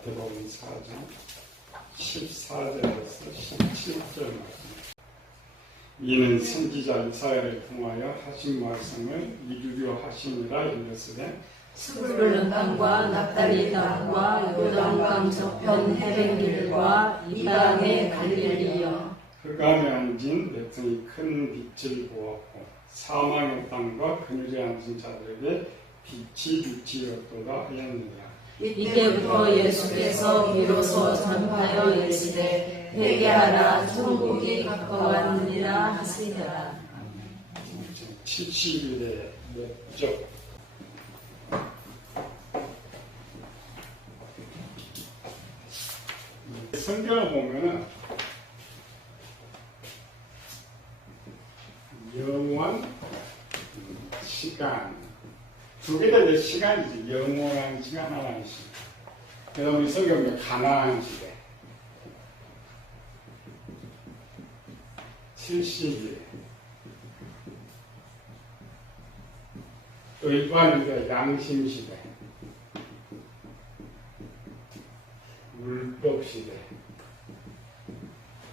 마태복음 4장 14절에서 17절 말씀. 이는 선지자 이사야를 통하여 하신 말씀을 이루려 하심이라 이르시되 스불론 땅과 납달리 땅과 요단강 저편 해변길과 이 땅의 갈릴리여. 흑암에 앉은 백성이 큰 빛을 보았고 사망의 땅과 그늘에 앉은 자들에게 빛이 비치었도다 하였느니라. 이때부터 예수께서 비로소 전파하여 이르시되 회개하라 천국이 가까웠느니라 하시니라. 70일의 목적. 성경을 보면은 영원, 시간 두 개 다 이제 시간이지. 영원한 시간, 하나의 시간. 그 다음에 성경에 가나안 시대 70일 의관이자 양심 시대 율법 시대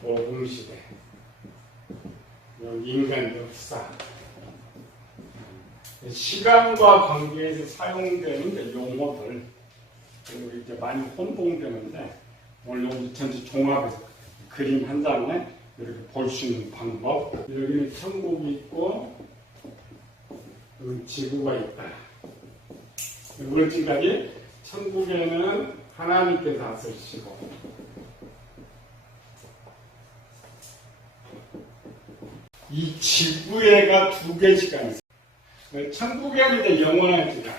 복음 시대 인간 역사 시간과 관계에서 사용되는 용어들 그리고 이제 많이 혼동되는데 오늘 여기 전체 종합해서 그림 한 장에 이렇게 볼 수 있는 방법. 여기는 천국이 있고 여기 지구가 있다. 우리 지금까지 천국에는 하나님께서 다스리시고 이 지구에가 두 개의 시간이 있어요. 천국에는 이제 영원한 시간.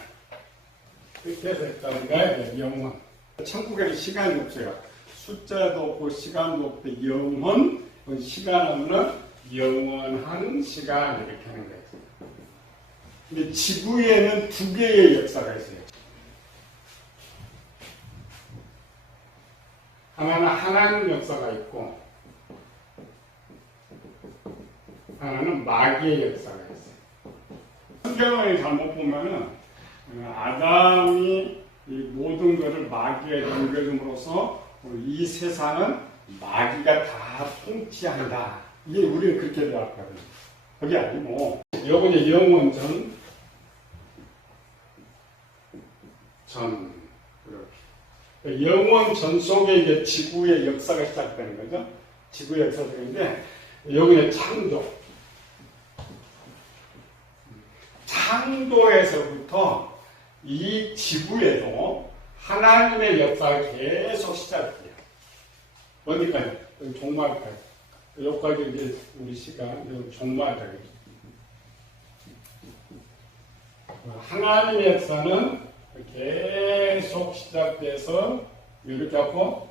그렇게 해서 했다는가 영원. 천국에는 시간이 없어요. 숫자도 없고 시간도 없고 영원, 시간 없는 영원한 시간 이렇게 하는 거예요. 근데 지구에는 두 개의 역사가 있어요. 하나는 하나님 역사가 있고 하나는 마귀의 역사가 있어요. 성경을 잘못 보면은 아담이 이 모든 것을 마귀에 넘겨줌으로써 이 세상은 마귀가 다 통치한다. 이게 우리는 그렇게 배웠거든요. 그게 아니고 요번에 영원전 이렇게 영원전 속에 이제 지구의 역사가 시작되는 거죠. 지구의 역사가 되는데 여기는 창조에서부터 이 지구에도 하나님의 역사가 계속 시작돼요. 어디까지? 종말까지. 여기까지 이제 우리 시간, 종말까지. 하나님의 역사는 계속 시작돼서 이렇게 하고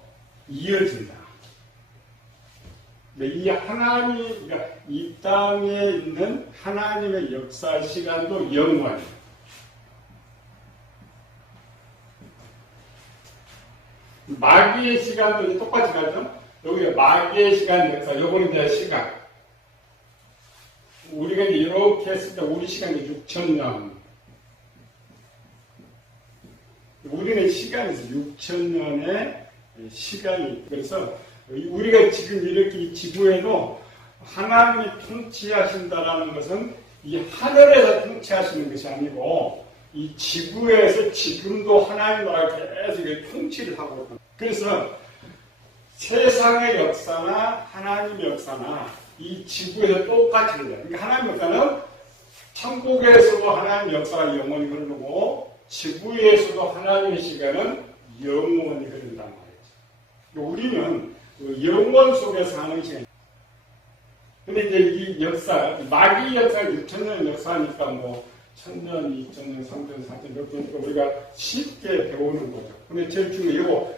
이어진다. 이 하나님, 그러니까 이 땅에 있는 하나님의 역사 시간도 영원해요. 마귀의 시간도 똑같이 가죠? 여기가 마귀의 시간 역사, 요거는 이제 시간. 우리가 이제 이렇게 했을 때 우리 시간이 6,000년. 우리는 시간이 있어요. 6,000년의 시간이. 그래서 우리가 지금 이렇게 이 지구에도 하나님이 통치하신다라는 것은 이 하늘에서 통치하시는 것이 아니고 이 지구에서 지금도 하나님 나라가 계속 통치를 하고 있다. 그래서 세상의 역사나 하나님의 역사나 이 지구에서 똑같이 흘러요. 그러니까 하나님의 역사는 천국에서도 하나님의 역사가 영원히 흐르고 지구에서도 하나님의 시간은 영원히 흐른단 말이죠. 우리는 영원 속에 사는 시간. 근데 이제 이 역사, 마귀 역사가 6,000년 역사니까 뭐 1,000년, 2,000년, 3,000년, 4,000년 이렇게 하니까 우리가 쉽게 배우는 거죠. 근데 제일 중요한 이거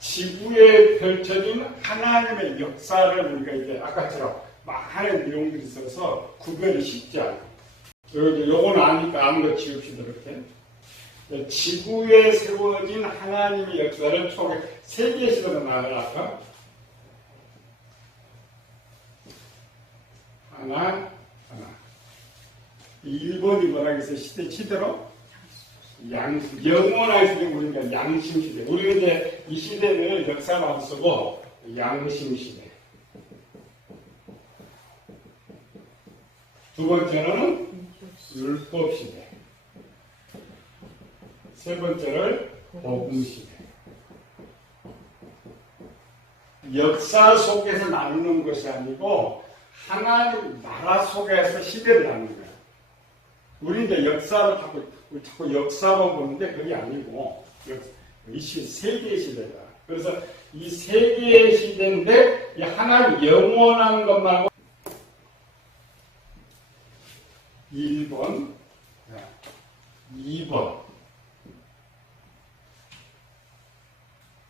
지구에 펼쳐진 하나님의 역사를 우리가 이제 아까처럼 많은 내용들이 있어서 구별이 쉽지 않아요. 요거는 아니까 아무것도 지읍시다 이렇게. 지구에 세워진 하나님의 역사를 총에 세 개의 시대로 나누라까 하나. 1번이 뭐라 그랬어요? 시대로? 영원한 시대, 우리가 양심 시대. 우리는 이제 이 시대를 역사로 안 쓰고 양심 시대. 두 번째는 율법 시대. 세 번째를 복음 시대. 역사 속에서 나누는 것이 아니고 하나님 나라 속에서 시대를 나누는 거예요. 우리 이제 역사를 자꾸 역사로 보는데 그게 아니고 이 세계의 시대다. 그래서 이 세계의 시대인데 이 하나님 영원한 것 말고 1번, 2번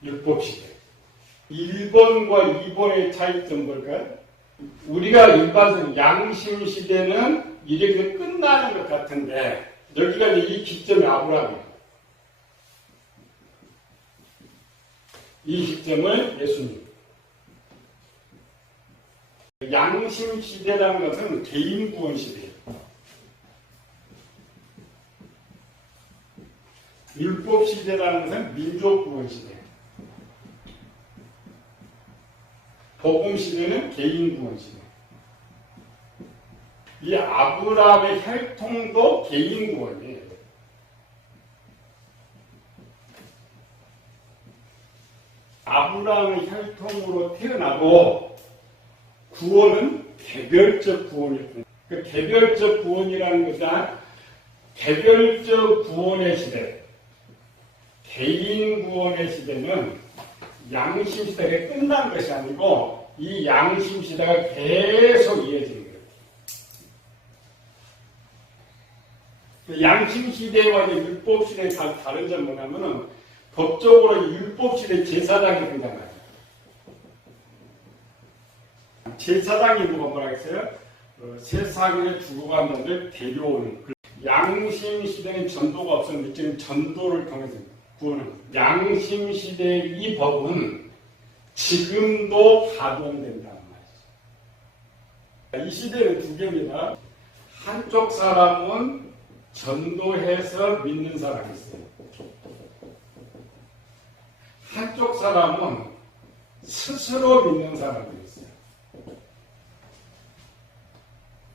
율법 시대. 1번과 2번의 차이점 뭘까요? 우리가 일반적으로 양심 시대는 이렇게 끝나는 것 같은데 여기가 이제 이 기점이 아브라함이에요. 이 시점을 예수님. 양심 시대라는 것은 개인 구원 시대예요. 율법 시대라는 것은 민족 구원 시대예요. 복음 시대는 개인 구원 시대. 이 아브라함의 혈통도 개인 구원이에요. 아브라함의 혈통으로 태어나고 구원은 개별적 구원이에요. 그 개별적 구원이라는 것은 개별적 구원의 시대, 개인 구원의 시대는 양심 시대가 끝난 것이 아니고 이 양심 시대가 계속 이어지는 거예요. 양심 시대와 율법 시대의 다른 점은 뭐냐면은 법적으로 율법 시대 제사장이 등장해요. 제사장이 뭐라 했어요? 세상에 죽어간 자들 데려오는. 양심 시대는 전도가 없었는데 지금 전도를 통해서 구원은. 양심 시대의 이 법은 지금도 가동된다는 말이죠. 이 시대는 두 개입니다. 한쪽 사람은 전도해서 믿는 사람이 있어요. 한쪽 사람은 스스로 믿는 사람이 있어요.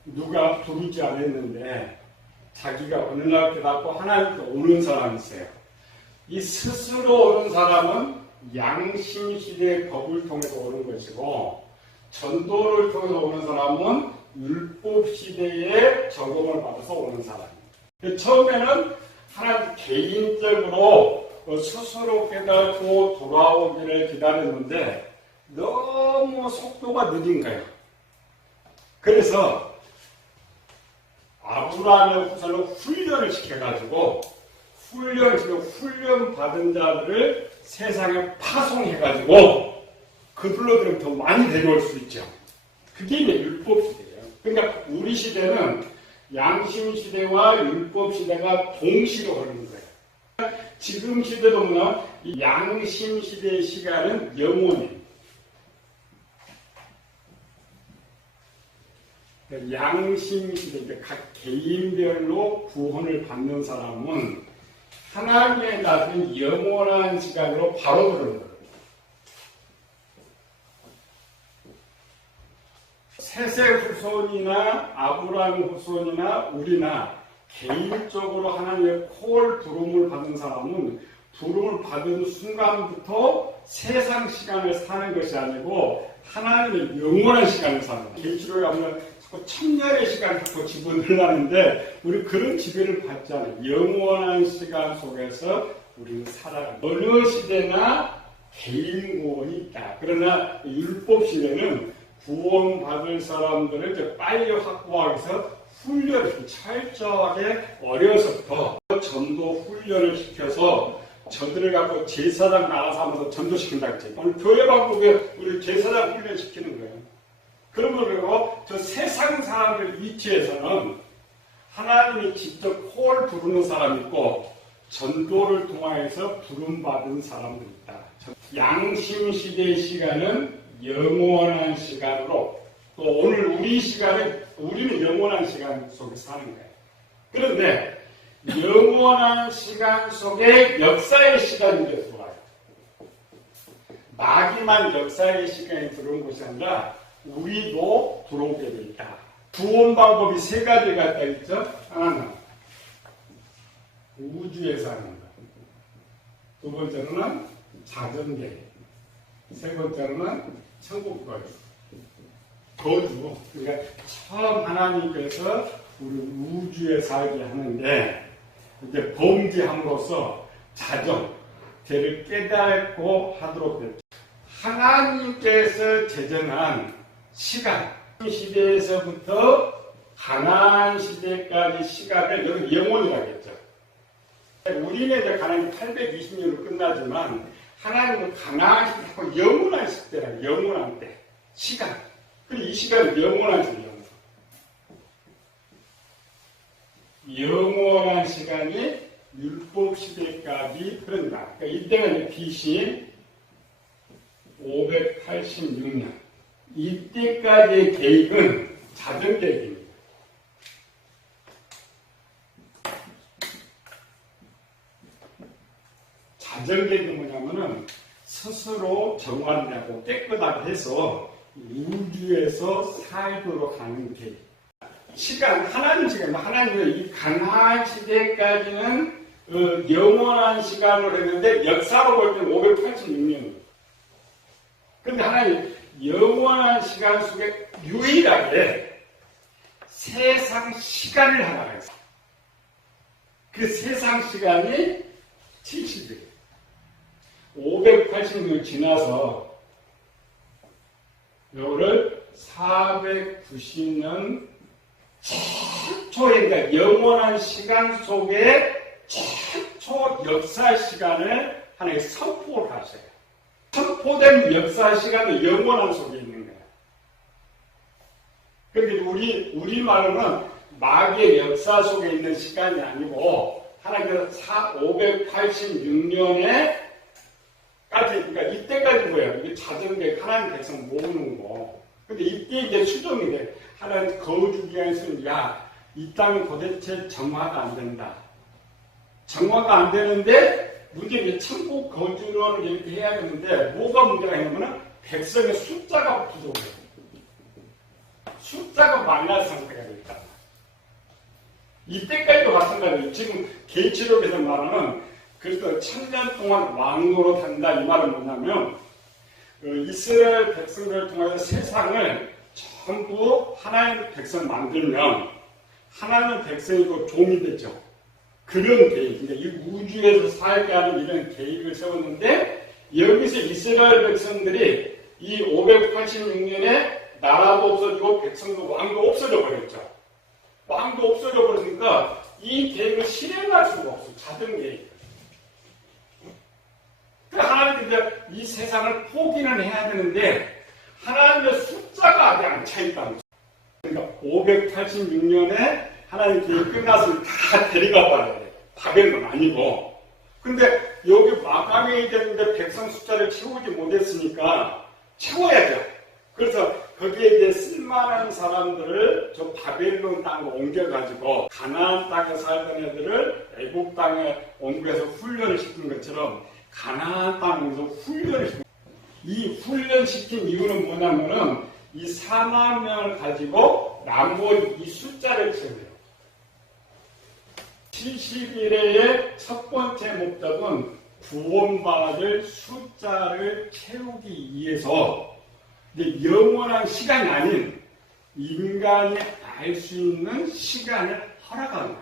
누가 부르지 않았는데 자기가 어느 날 깨닫고 하나님께 오는 사람이 있어요. 이 스스로 오는 사람은 양심 시대의 법을 통해서 오는 것이고 전도를 통해서 오는 사람은 율법 시대에 적용을 받아서 오는 사람이에요. 처음에는 하나님 개인적으로 스스로 깨닫고 돌아오기를 기다렸는데 너무 속도가 늦은 거예요. 그래서 아브라함의 후손을 훈련을 시켜가지고 훈련 받은 자들을 세상에 파송해가지고 그들로 더 많이 데려올 수 있죠. 그게 이제 율법 시대예요. 그러니까 우리 시대는 양심 시대와 율법 시대가 동시로 흐르는 거예요. 지금 시대도 뭐냐? 이 양심 시대의 시간은 영원해요. 양심 시대, 각 개인별로 구원을 받는 사람은 하나님의 낮은 영원한 시간으로 바로 들어오는 거예요. 셋의 후손이나 아브라함 후손이나 우리나 개인적으로 하나님의 부름을 받은 사람은 부름을 받은 순간부터 세상 시간을 사는 것이 아니고 하나님의 영원한 시간을 사는 거예요. 계시록에 가면 천년의 시간을 자꾸 집어넣으려는데 우리 그런 지배를 받지 않아요. 영원한 시간 속에서 우리는 살아가요. 어느 시대나 개인 구원이 있다. 그러나 율법 시대는 구원받을 사람들을 이제 빨리 확보하기 위해서 훈련을 철저하게 어려서부터 전도 훈련을 시켜서 저들을 갖고 제사장 나가서 하면서 전도시킨다고 했죠. 오늘 교회 방법에 우리 제사장 훈련시키는 거예요. 그러면 그리고 저 세상 사람들 위치에서는 하나님이 직접 콜 부르는 사람이 있고 전도를 통하여서 부름받은 사람들이 있다. 양심 시대의 시간은 영원한 시간으로 또 오늘 우리 시간은 우리는 영원한 시간 속에 사는 거예요. 그런데 영원한 시간 속에 역사의 시간이 들어와요. 마귀만 역사의 시간에 들어온 것이 아니라 우리도 들어오게 돼 있다. 구원 방법이 세 가지가 있다 했죠? 하나는 우주에서 하는 것. 두 번째로는 자전계. 세 번째로는 천국 거주. 그러니까 처음 하나님께서 우리 우주에 살게 하는데 이제 범죄함으로써 죄를 깨닫고 하도록 됐죠. 하나님께서 제정한 시간, 시대에서부터 가나안 시대까지 시간을 여기 영원이라고 했죠. 우리는 이제 가나안이 820년으로 끝나지만 하나님은 가나안 시대하고 영원한 시대라고, 영원한 때, 시간. 그리고 이 시간은 영원한 시대예요. 영원한 시간이 율법 시대까지 흐른다. 그러니까 이때가 이제 BC 586년. 이때까지의 계획은 자정 계획입니다. 자정 계획이 뭐냐면은 스스로 정화되고 깨끗하게 해서 우주에서 살도록 하는 계획. 시간, 하나님 시간, 하나님은 이 가나안 시대까지는 영원한 시간으로 했는데 역사로 볼 때는 586년. 근데 하나님 영원한 시간 속에 유일하게 세상 시간을 하나가 있어요. 그 세상 시간이 70일. 586년 지나서 요거를 490년 최초의, 그러니까 영원한 시간 속에 최초 역사 시간을 하나님 선포를 하셔요. 선포된 역사 시간은 영원한 속에 있는 거예요. 그런데 우리말로는 마귀의 역사 속에 있는 시간이 아니고 하나님께서 586년에 까지, 그러니까 이때까지 뭐예요? 이게 자정계 하나님 백성 모으는 거. 근데 이때 이제 수정이 돼. 하나님 거주 기간에서는 이 땅은 도대체 정화가 안 된다. 정화가 안 되는데 문제는 천국 거주를 이렇게 해야 되는데 뭐가 문제가 있냐면 백성의 숫자가 부족해요. 숫자가 많은 상태가 되니까. 이때까지도 마찬가지예요. 지금 계시록에서 말하는 그래서 1000년 동안 왕노로 산다 이 말은 뭐냐면 이스라엘 백성들을 통해서 세상을 전부 하나님 백성 만들면 하나님 백성이고 종이 되죠. 그런 계획, 그러니까 이 우주에서 살게 하는 이런 계획을 세웠는데 여기서 이스라엘 백성들이 이 586년에 나라도 없어지고 백성도 왕도 없어져 버렸죠. 왕도 없어져 버렸으니까 이 계획을 실행할 수가 없어. 자정 계획. 하나님께서 이 세상을 포기는 해야 되는데 하나님의 숫자가 아직 안 차있다는 거죠. 그러니까 586년에 하나님 계획이 끝났으면 다 데려가 봐야 돼요. 바벨론 아니고. 근데 여기 마감이 됐는데 백성 숫자를 채우지 못했으니까 채워야죠. 그래서 거기에 이제 쓸만한 사람들을 저 바벨론 땅으로 옮겨가지고 가나안 땅에 살던 애들을 애국 땅에 옮겨서 훈련을 시킨 것처럼 가나안 땅에서 훈련을 시킨 이 훈련시킨 이유는 뭐냐면은 이 4만 명을 가지고 나머지 이 숫자를 채워요. 70일의 첫 번째 목적은 구원받을 숫자를 채우기 위해서 영원한 시간이 아닌 인간이 알 수 있는 시간을 허락하는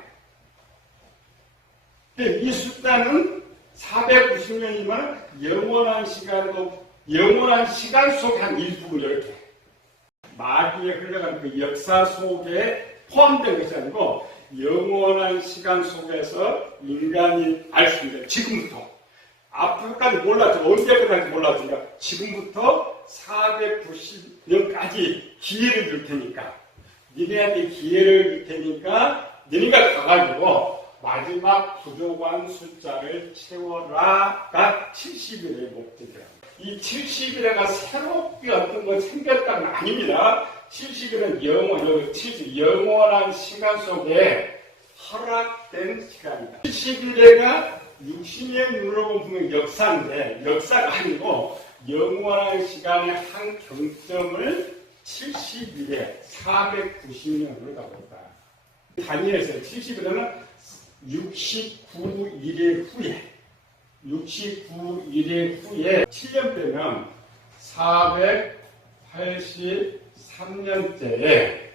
거예요. 이 숫자는 490년이면 영원한 시간 속의 한 일부분 이렇게 마귀에 흘러가는 그 역사 속에 포함된 것이 아니고 영원한 시간 속에서 인간이 알 수 있는 지금부터 앞으로까지 몰랐죠. 언제까지 몰랐으니까 지금부터 490년까지 기회를 줄 테니까 니네한테 기회를 줄 테니까 너네가 가가지고 마지막 부족한 숫자를 채워라가 70일의 목적이에요. 이 70일에가 새롭게 어떤 거 생겼다는 건 아닙니다. 70일은 영원한 시간 속에 허락된 시간이다. 70일에가 육신의 눈으로 보면 역사인데 역사가 아니고 영원한 시간의 한 경점을 70일에 490년으로 가보다. 다니엘서 70일에는 69일 후에 7년 빼면 483년째에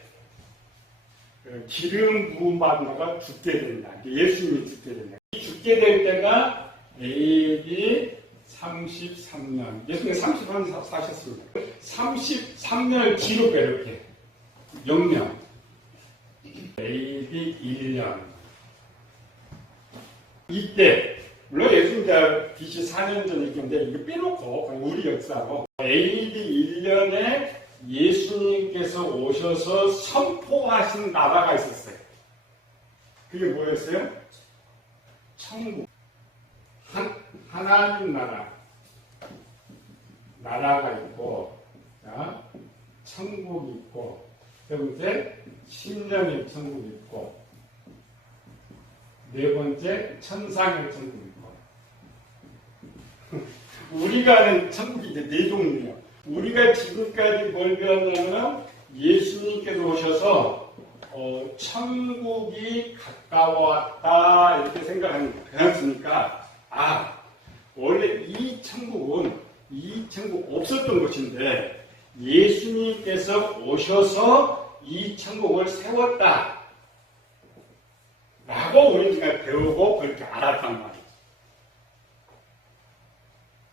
기름 부음 받다가 죽게 된다. 예수님이 죽게 된다. 죽게 될 때가 AD 33년. 예수님이 33년 사셨습니다. 33년을 뒤로 빼 이렇게 0년. AD 1년. 이때 물론 예수님 BC 4년 전 얘기인데 이거 빼놓고 우리 역사로 AD 1년에 예수님께서 오셔서 선포하신 나라가 있었어요. 그게 뭐였어요? 천국. 하나님 나라가 있고, 자, 천국이 있고, 세 번째, 심령의 천국이 있고, 네 번째, 천상의 천국이 있고. 우리가 아는 천국이 이제 네 종류예요. 우리가 지금까지 뭘 배웠냐면 예수님께서 오셔서 천국이 가까웠다 이렇게 생각합니다. 그렇습니까? 원래 이 천국 없었던 것인데 예수님께서 오셔서 이 천국을 세웠다 라고 우리가 배우고 그렇게 알았단 말이에요.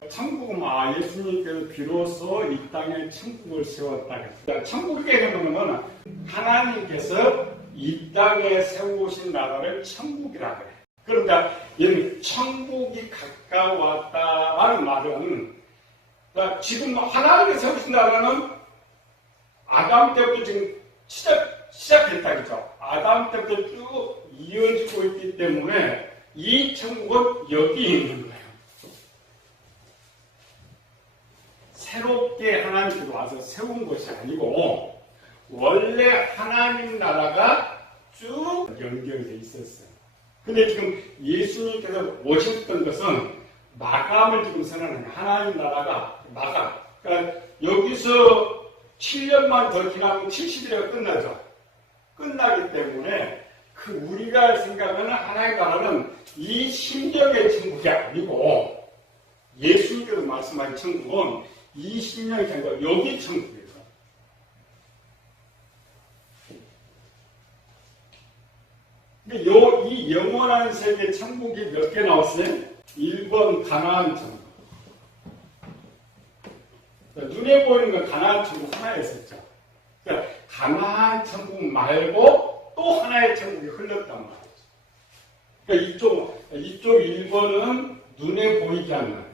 천국은 예수님께서 비로소 이 땅에 천국을 세웠다. 천국에 보면 하나님께서 이 땅에 세우신 나라를 천국이라고 해요. 그러니까 얘는 천국이 가까웠다라는 말은 지금 하나님께서 세우신 나라는 아담 때부터 지금 시작됐다 그죠? 아담 때부터 쭉 이어지고 있기 때문에 이 천국은 여기 있는 거예요. 새롭게 하나님께서 와서 세운 것이 아니고 원래 하나님 나라가 쭉 연결되어 있었어요. 근데 지금 예수님께서 오셨던 것은 마감을 지금 선언하는 하나님 나라가 마감. 그러니까 여기서 7년만 더 지나면 70일에 끝나죠. 끝나기 때문에 우리가 생각하는 하나님 나라는 이 심령의 천국이 아니고 예수님께서 말씀하신 천국은 이 심령의 천국, 여기 천국이에요. 근데 이 영원한 세계 천국이 몇 개 나왔어요? 1번 가나안 천국. 눈에 보이는 건 가나안 천국 하나였었죠. 그러니까 가나안 천국 말고 또 하나의 천국이 흘렀단 말이죠. 그러니까 이쪽 1번은 눈에 보이지 않는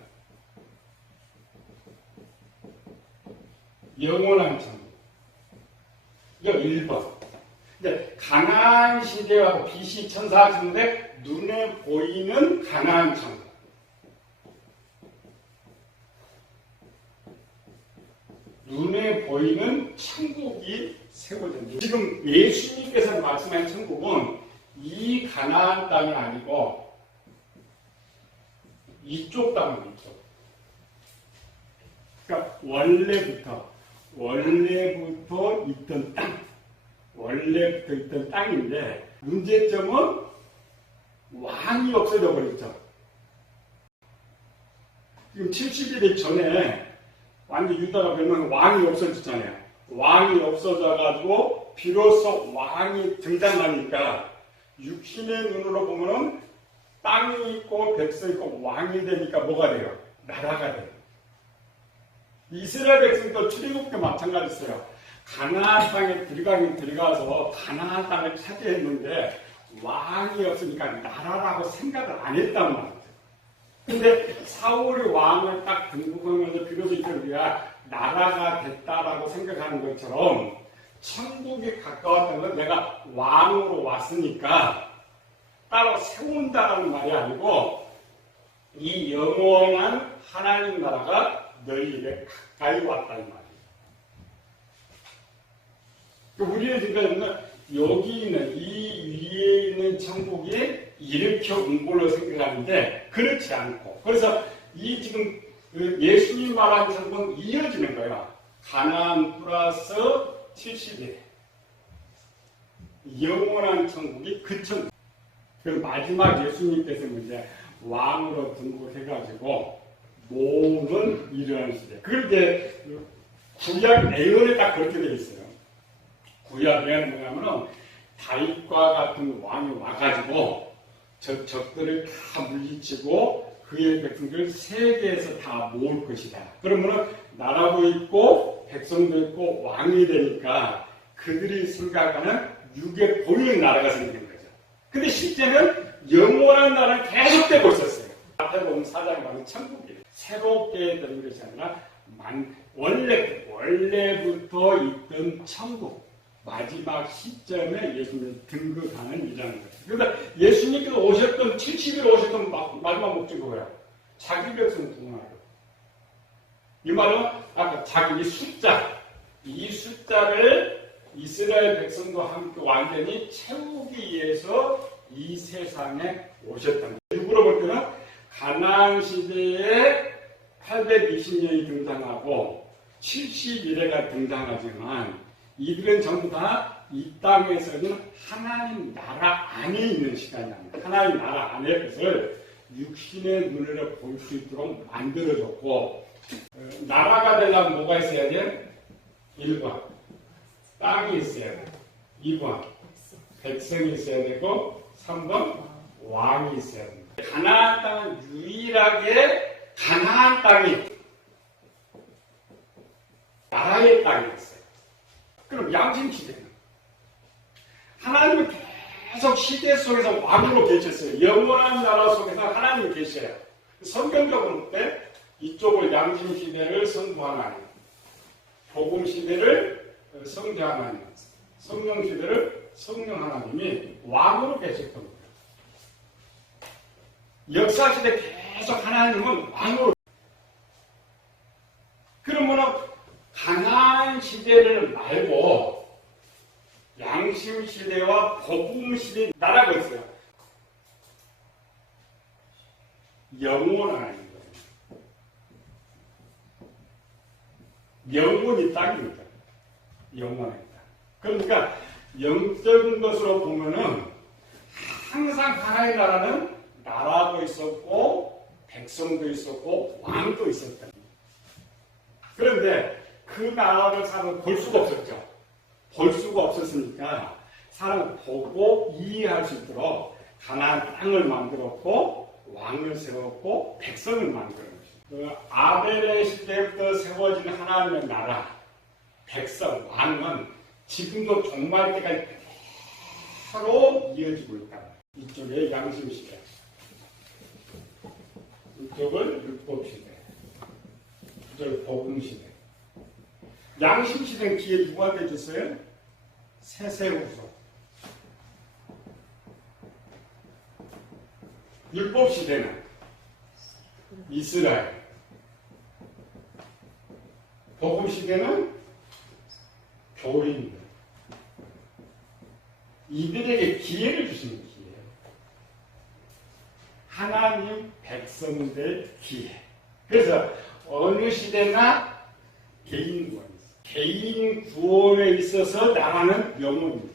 영원한 천국. 이거 1번. 근데 가나안 시대와 BC 1400년대 눈에 보이는 가나안 천국. 눈에 보이는 천국이 세워졌는데 지금 예수님께서 말씀하신 천국은 이 가나안 땅이 아니고 이쪽 땅이죠. 그러니까 원래부터 있던 땅, 원래부터 있던 땅인데 문제점은 왕이 없어져 버렸죠. 지금 70일 전에 완전 유다가 되면 왕이 없어졌잖아요. 왕이 없어져가지고 비로소 왕이 등장하니까 육신의 눈으로 보면은 땅이 있고 백성이 있고 왕이 되니까 뭐가 돼요? 나라가 돼요. 이스라엘 백성도 출애굽때 마찬가지였어요. 가나안 땅에 들어가서 가나안 땅을 차지했는데 왕이 없으니까 나라라고 생각을 안 했단 말이에요. 근데 사울이 왕을 딱 등극하면서 비로소 이제 우리가 나라가 됐다라고 생각하는 것처럼 천국이 가까웠다는 건 내가 왕으로 왔으니까 따로 세운다라는 말이 아니고 이 영원한 하나님 나라가 너희 입에 가까이 왔다는 말이에요. 우리는 지금 여기 있는 이 위에 있는 천국이 일으켜 온 걸로 생각하는데 그렇지 않고 그래서 이 지금 예수님 말한 천국은 이어지는 거예요. 가나안 플러스 70일 영원한 천국이 그 천국. 그 마지막 예수님께서 이제 왕으로 등극해가지고 모든 이러한 시대. 그게 구약 예언에 딱 그렇게 되어 있어요. 구약 예언은 뭐냐면은 다윗과 같은 왕이 와가지고 적들을 다 물리치고 그의 백성들을 세계에서 다 모을 것이다. 그러면은 나라도 있고 백성도 있고 왕이 되니까 그들이 생각하는 육에 보이는 나라가 생기는 거죠. 근데 실제는 영원한 나라는 계속되고 있었어요. 앞에 보면 사장이 말하는 천국이에요. 새롭게 되는 것이 아니라 원래부터 있던 천국. 마지막 시점에 예수님이 등극하는 일이라는 거죠. 그러니까 예수님께서 오셨던 70일 오셨던 마지막 목적이 뭐예요? 자기 백성 구원하려. 이 말은 아까 자기 이 숫자를 이스라엘 백성과 함께 완전히 채우기 위해서 이 세상에 오셨다는 거예요. 일부러 볼 때는 가나안 시대에 820년이 등장하고 70일에가 등장하지만 이들은 전부 다 이 땅에서는 하나님 나라 안에 있는 시간이 아닙니다. 하나님 나라 안의 것을 육신의 눈으로 볼 수 있도록 만들어줬고 나라가 되려면 뭐가 있어야 돼? 1번 땅이 있어야 돼. 2번 백성이 있어야 되고 3번 왕이 있어야 됩니다. 가나안 땅은 유일하게 가나안 땅이 나라의 땅이었어요. 그럼 양심시대는 하나님은 계속 시대 속에서 왕으로 계셨어요. 영원한 나라 속에서 하나님이 계셔요. 성경적으로 볼 때 이쪽을 양심시대를 성부 하나님, 복음시대를 성자 하나님, 성령시대를 성령 하나님이 왕으로 계셨던 거예요. 역사시대 계속 하나님은 왕으로. 그러면은 가나안 시대를 말고 양심 시대와 복음 시대 나라가 있어요. 영원한 거예요. 영원히 땅입니다. 영원한 땅. 그러니까 영적인 것으로 보면은 항상 하나의 나라는 나라도 있었고 백성도 있었고 왕도 있었다. 그런데 그 나라를 사람은 볼 수가 없었죠. 볼 수가 없었으니까 사람을 보고 이해할 수 있도록 가나안 땅을 만들었고 왕을 세웠고 백성을 만들었습니다. 그 아벨의 시대부터 세워진 하나님의 나라, 백성, 왕은 지금도 종말 때까지 서로 이어지고 있다. 이쪽에 양심시대, 이쪽을 율법시대, 이쪽을 복음시대. 양심시대는 기회 누구한테 줬어요? 세세우서. 율법시대는 이스라엘. 복음시대는 교인들. 이들에게 기회를 주시는 기회예요. 하나님 백성들 기회. 그래서 어느 시대나 개인 구원이 있어요. 개인 구원에 있어서 나라는 영혼입니다.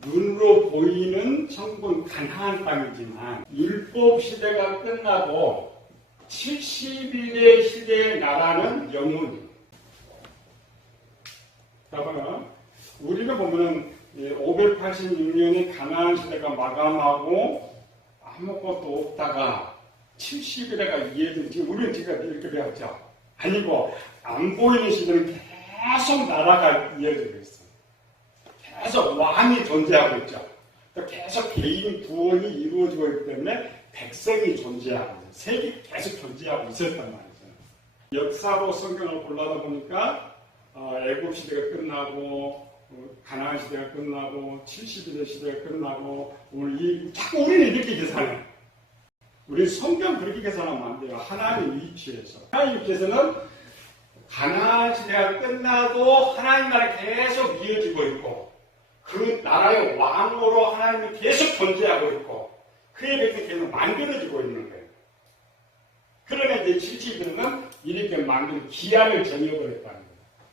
눈으로 보이는 천국은 가나안 땅이지만 율법 시대가 끝나고 70일의 시대의 나라는 영혼입니다. 그러면 우리가 보면 586년에 가나안 시대가 마감하고 아무것도 없다가 70일에가 이해되지. 우리는 지금 이렇게 배웠죠. 아니고 안 보이는 시대는 계속 나라가 이어지고 있어요. 계속 왕이 존재하고 있죠. 계속 개인 구원이 이루어지고 있기 때문에 백성이 존재하고 있어요. 세계 계속 존재하고 있었단 말이죠. 역사로 성경을 골라다 보니까 애굽 시대가 끝나고 가나안 시대가 끝나고 70일의 시대가 끝나고 오늘 자꾸 우리는 이렇게 계산해요. 우리 성경 그렇게 계산하면 안 돼요. 하나님 위치에서. 하나님께서는 가나안 시대가 끝나도 하나님 나라 계속 이어지고 있고 그 나라의 왕으로 하나님이 계속 존재하고 있고 그에 대해서 계속 만들어지고 있는 거예요. 그러나 이제 70일은 이렇게 만든 기한을 정해버렸다는 거예요.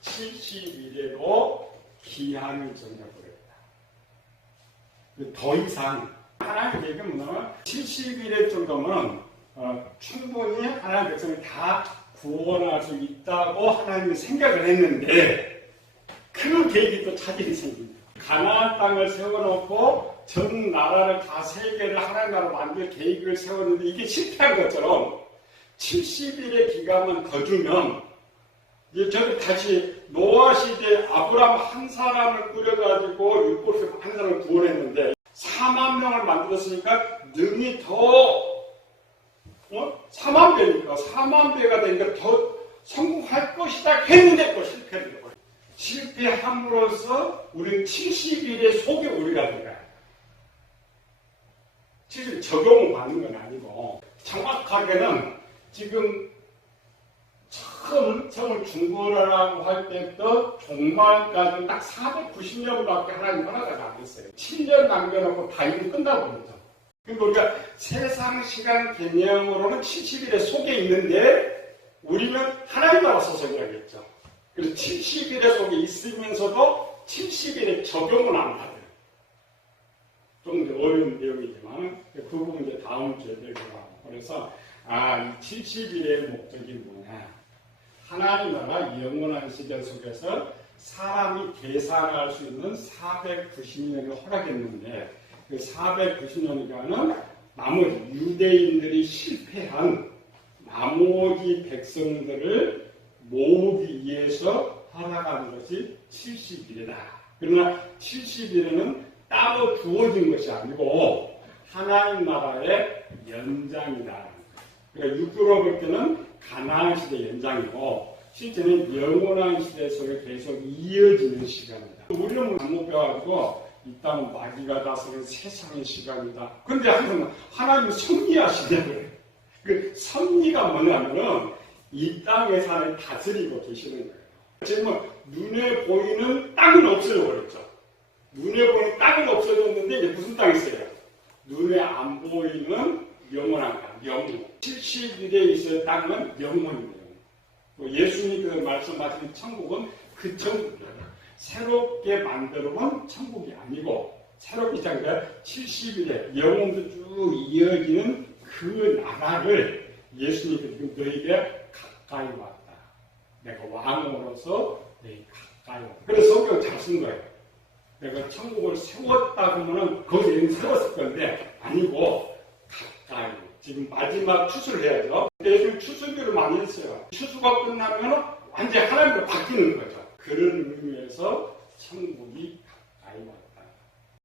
70일에도 기한을 정해버렸다. 더 이상 하나님의 얘기는 뭐냐면 70일의 정도면 충분히 하나님의 백성을 다 구원할 수 있다고 하나님이 생각을 했는데 그 계획이 또 차질이 생깁니다. 가나안 땅을 세워놓고 전 나라를 다 세계를 하나님 나라로 만들 계획을 세웠는데 이게 실패한 것처럼 70일의 기간만 더 주면 이제 저도 다시 노아 시대 아브라함 한 사람을 꾸려가지고 율법에서 한 사람을 구원했는데 4만 명을 만들었으니까 능이 더 4만 배니까 4만 배가 되니까 더 성공할 것이다 했는데 또 실패를 해버려요. 실패함으로써 우리는 70일의 속에 우리가 들어가요. 70일 적용을 받는 건 아니고 정확하게는 지금 처음 중보라고 할 때부터 종말까지 딱 490년밖에 하나님 허락을 안 했어요. 7년 남겨놓고 다 이미 끝나버렸죠. 그러니까 우리가 세상 시간 개념으로는 70일의 속에 있는데 우리는 하나님 나라 소속이라겠죠. 그래서 70일의 속에 있으면서도 70일의 적용은 안 받아요. 좀 어려운 내용이지만 그 부분 이제 다음 주에 될 거라고. 그래서 이 70일의 목적이 뭐냐? 하나님 나라 영원한 시대 속에서 사람이 계산할 수 있는 490년을 허락했는데 그 490년이라는 나머지 유대인들이 실패한 나머지 백성들을 모으기 위해서 허락하는 것이 70일이다. 그러나 70일에는 따로 주어진 것이 아니고 하나님 나라의 연장이다. 그러니까 육교로 볼 때는 가나안 시대 연장이고 실제는 영원한 시대 속에 계속 이어지는 시간이다. 우리는 잘못 배워가지고 이 땅은 마귀가 다스리는 세상의 시간이다. 그런데 항상 하나님은 섭리하시는 거예요. 그 섭리가 뭐냐면은 이 땅에서 하나님 다스리고 계시는 거예요. 지금 눈에 보이는 땅은 없어져버렸죠. 눈에 보이는 땅은 없어졌는데 이제 무슨 땅이 있어요? 눈에 안 보이는 영원한 땅, 영원. 70일에 있어야 땅은 영원이에요. 예수님께서 말씀하신 천국은 그 천국이에요. 새롭게 만들어본 천국이 아니고 새롭게 시작된 70일에 영원도 쭉 이어지는 그 나라를 예수님께서 지금 너에게 가까이 왔다. 내가 왕으로서 너에게 가까이 왔다. 그래서 성경을 잘 쓴 거예요. 내가 천국을 세웠다 그러면 거기에 세웠을 건데 아니고 가까이. 지금 마지막 추수를 해야죠. 예수님 추수기를 많이 했어요. 추수가 끝나면 완전히 하나님으로 바뀌는 거죠. 그런 의미에서 천국이